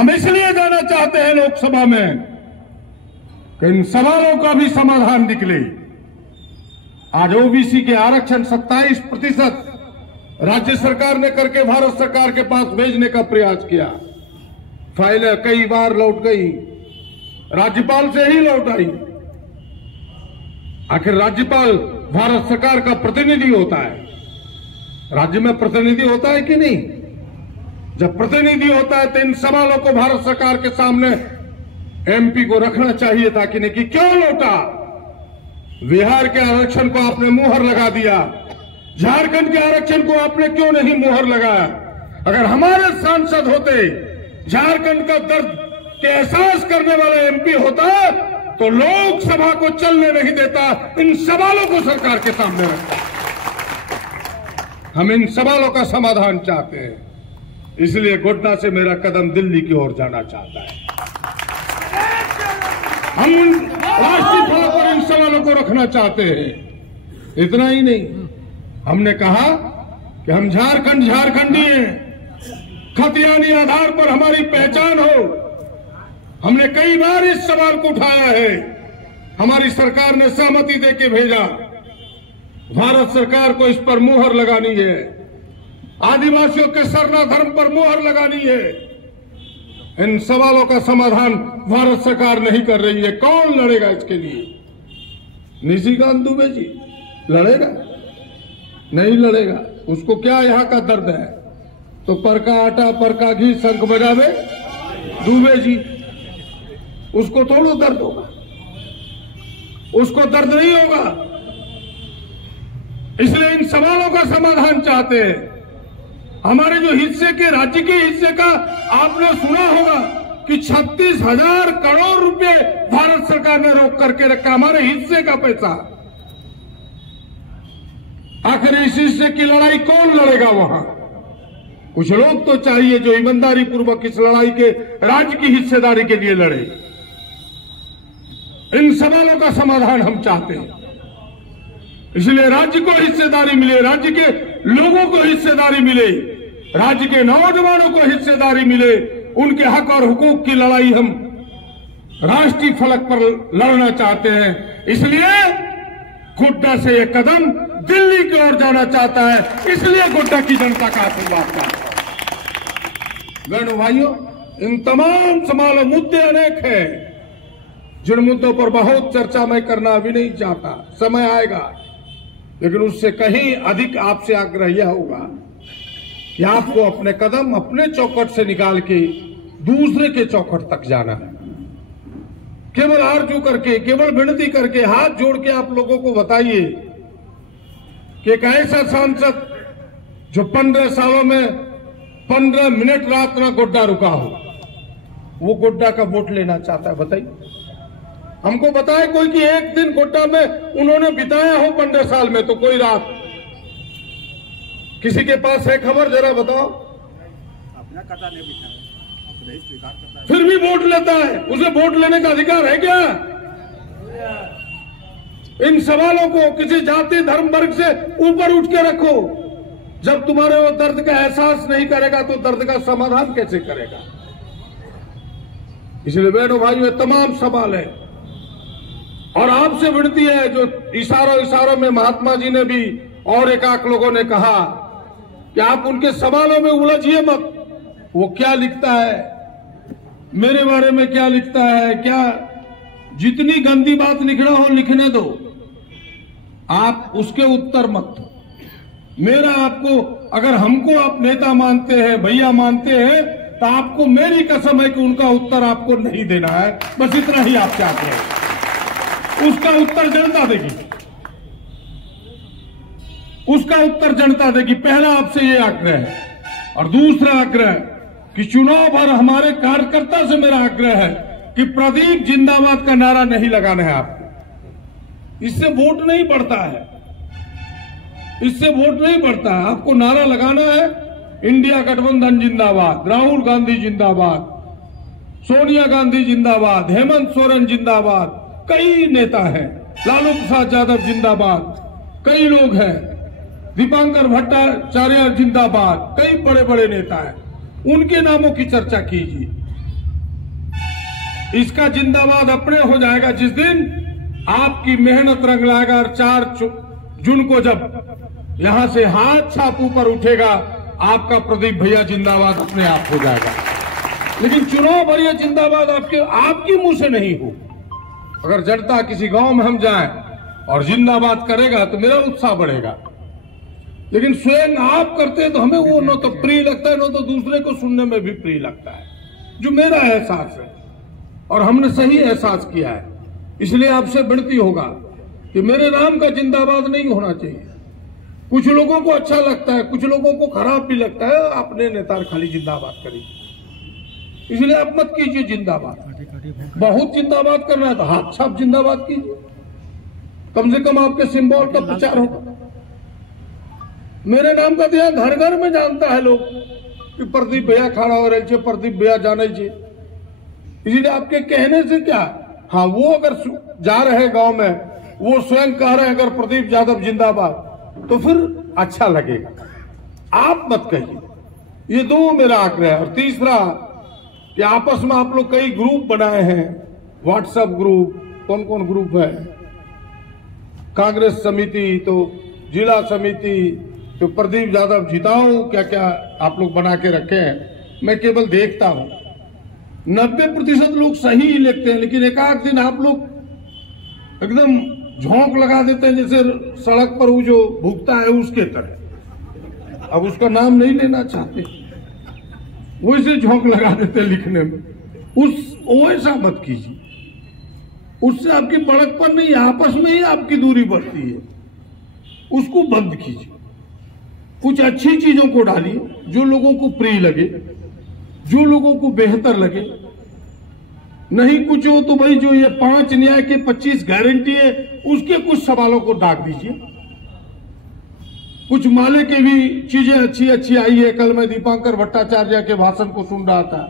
हम इसलिए जाना चाहते हैं लोकसभा में कि इन सवालों का भी समाधान निकले। आज ओबीसी के आरक्षण 27% राज्य सरकार ने करके भारत सरकार के पास भेजने का प्रयास किया। फाइलें कई बार लौट गई, राज्यपाल से ही लौट आई। आखिर राज्यपाल भारत सरकार का प्रतिनिधि होता है, राज्य में प्रतिनिधि होता है कि नहीं? जब प्रतिनिधि होता है तो इन सवालों को भारत सरकार के सामने एमपी को रखना चाहिए था कि नहीं, कि क्यों लौटा? बिहार के आरक्षण को आपने मुहर लगा दिया, झारखंड के आरक्षण को आपने क्यों नहीं मुहर लगाया? अगर हमारे सांसद होते, झारखंड का दर्द के एहसास करने वाला एमपी होता तो लोकसभा को चलने नहीं देता, इन सवालों को सरकार के सामने रखता। हम इन सवालों का समाधान चाहते हैं, इसलिए गोड्डा से मेरा कदम दिल्ली की ओर जाना चाहता है। हम राष्ट्रीय फलक पर इन सवालों को रखना चाहते हैं। इतना ही नहीं, हमने कहा कि हम झारखंडी हैं, खतियानी आधार पर हमारी पहचान हो। हमने कई बार इस सवाल को उठाया है, हमारी सरकार ने सहमति देके भेजा। भारत सरकार को इस पर मुहर लगानी है, आदिवासियों के सरना धर्म पर मुहर लगानी है। इन सवालों का समाधान भारत सरकार नहीं कर रही है। कौन लड़ेगा इसके लिए? निशिकांत दुबे जी लड़ेगा? नहीं लड़ेगा। उसको क्या यहाँ का दर्द है? तो पर का आटा पर का घी शंख बजावे दुबे जी, उसको थोड़ा दर्द होगा, उसको दर्द नहीं होगा। इसलिए इन सवालों का समाधान चाहते हैं। हमारे जो हिस्से के, राज्य के हिस्से का आपने सुना होगा कि 36,000 करोड़ रुपए भारत सरकार ने रोक करके रखा, हमारे हिस्से का पैसा। आखिर इस हिस्से की लड़ाई कौन लड़ेगा वहां? कुछ लोग तो चाहिए जो ईमानदारी पूर्वक इस लड़ाई के राज्य की हिस्सेदारी के लिए लड़े। इन सवालों का समाधान हम चाहते हैं, इसलिए राज्य को हिस्सेदारी मिले, राज्य के लोगों को हिस्सेदारी मिले, राज्य के नौजवानों को हिस्सेदारी मिले। उनके हक और हुकूक की लड़ाई हम राष्ट्रीय फलक पर लड़ना चाहते हैं। इसलिए गोड्डा से यह कदम दिल्ली की ओर जाना चाहता है, इसलिए गोड्डा की जनता का आशीर्वाद चाहता है। बहनों भाइयों, इन तमाम सवालों, मुद्दे अनेक हैं जिन मुद्दों पर बहुत चर्चा मैं करना अभी नहीं चाहता, समय आएगा। लेकिन उससे कहीं अधिक आपसे आग्रह यह होगा कि आपको अपने कदम अपने चौखट से निकाल के दूसरे के चौखट तक जाना है। केवल आरजू करके, केवल विनती करके, हाथ जोड़ के आप लोगों को बताइए कि एक ऐसा सांसद जो 15 सालों में 15 मिनट रात ना गोड्डा रुका हो, वो गोड्डा का वोट लेना चाहता है? बताइए हमको, बताए कोई कि एक दिन गोड्डा में उन्होंने बिताया हो 15 साल में, तो कोई रात। किसी के पास है खबर? जरा बताओ। अपना कथा नहीं बिताया, स्वीकार करता है, फिर भी वोट लेता है। उसे वोट लेने का अधिकार है क्या? इन सवालों को किसी जाति धर्म वर्ग से ऊपर उठ के रखो। जब तुम्हारे वो दर्द का एहसास नहीं करेगा तो दर्द का समाधान कैसे करेगा? इसलिए बहनों भाइयों, ये तमाम सवाल है और आपसे विनती है, जो इशारों में महात्मा जी ने भी और एकाक लोगों ने कहा कि आप उनके सवालों में उलझिए मत। वो क्या लिखता है, मेरे बारे में क्या लिखता है, क्या जितनी गंदी बात लिखना हो लिखने दो, आप उसके उत्तर मत दो। मेरा आपको, अगर हमको आप नेता मानते हैं, भैया मानते हैं, तो आपको मेरी कसम है कि उनका उत्तर आपको नहीं देना है। बस इतना ही आप चाहते हैं, उसका उत्तर जनता देगी, उसका उत्तर जनता देगी। पहला आपसे ये आग्रह है। और दूसरा आग्रह कि चुनाव भर हमारे कार्यकर्ता से मेरा आग्रह है कि प्रदीप जिंदाबाद का नारा नहीं लगाना है आपको। इससे वोट नहीं बढ़ता है, इससे वोट नहीं बढ़ता है। आपको नारा लगाना है इंडिया गठबंधन जिंदाबाद, राहुल गांधी जिंदाबाद, सोनिया गांधी जिंदाबाद, हेमंत सोरेन जिंदाबाद, कई नेता हैं, लालू प्रसाद यादव जिंदाबाद, कई लोग हैं, दीपांकर भट्टाचार्य जिंदाबाद, कई बड़े बड़े नेता हैं। उनके नामों की चर्चा कीजिए। इसका जिंदाबाद अपने हो जाएगा जिस दिन आपकी मेहनत रंग लाएगा और 4 जून को जब यहां से हाथ छाप ऊपर उठेगा, आपका प्रदीप भैया जिंदाबाद अपने आप हो जाएगा। लेकिन चुनाव भर यह जिंदाबाद आपकी मुंह से नहीं हो। अगर जनता किसी गांव में हम जाएं और जिंदाबाद करेगा तो मेरा उत्साह बढ़ेगा, लेकिन स्वयं आप करते हैं तो हमें वो न तो प्रिय लगता है, न तो दूसरे को सुनने में भी प्रिय लगता है, जो मेरा एहसास है और हमने सही एहसास किया है। इसलिए आपसे विनती होगा कि मेरे नाम का जिंदाबाद नहीं होना चाहिए। कुछ लोगों को अच्छा लगता है, कुछ लोगों को खराब भी लगता है, अपने नेता खाली जिंदाबाद करिए, इसलिए आप मत कीजिए जिंदाबाद। बहुत जिंदाबाद करना है तो हाथ छाप जिंदाबाद कीजिए, कम से कम आपके सिंबल का प्रचार होगा। मेरे नाम का दिया घर घर में जानता है लोग कि प्रदीप भैया खड़ा हो रहे, प्रदीप भैया जाने चाहिए, इसलिए आपके कहने से क्या। हाँ, वो अगर जा रहे गांव में, वो स्वयं कह रहे हैं अगर प्रदीप यादव जिंदाबाद, तो फिर अच्छा लगेगा। आप मत कहिए। ये दो मेरा आग्रह है। और तीसरा कि आपस में आप लोग कई ग्रुप बनाए हैं, व्हाट्सएप ग्रुप, कौन कौन ग्रुप है, कांग्रेस समिति, तो जिला समिति, तो प्रदीप यादव जिताओ, क्या क्या आप लोग बना के रखे हैं। मैं केवल देखता हूं 90% लोग सही ही लिखते हैं, लेकिन एक आध दिन आप लोग एकदम झोंक लगा देते हैं, जैसे सड़क पर वो जो भुगता है उसके तरह। अब उसका नाम नहीं लेना चाहते, वैसे झोंक लगा देते लिखने में। वैसा मत कीजिए, उससे आपकी बड़कपन नहीं, आपस में ही आपकी दूरी बढ़ती है। उसको बंद कीजिए, कुछ अच्छी चीजों को डालिए जो लोगों को प्रिय लगे, जो लोगों को बेहतर लगे। नहीं कुछ हो तो भाई जो ये 5 न्याय के 25 गारंटी है, उसके कुछ सवालों को डाक दीजिए। कुछ माले के भी चीजें अच्छी अच्छी आई है। कल मैं दीपांकर भट्टाचार्य के भाषण को सुन रहा था,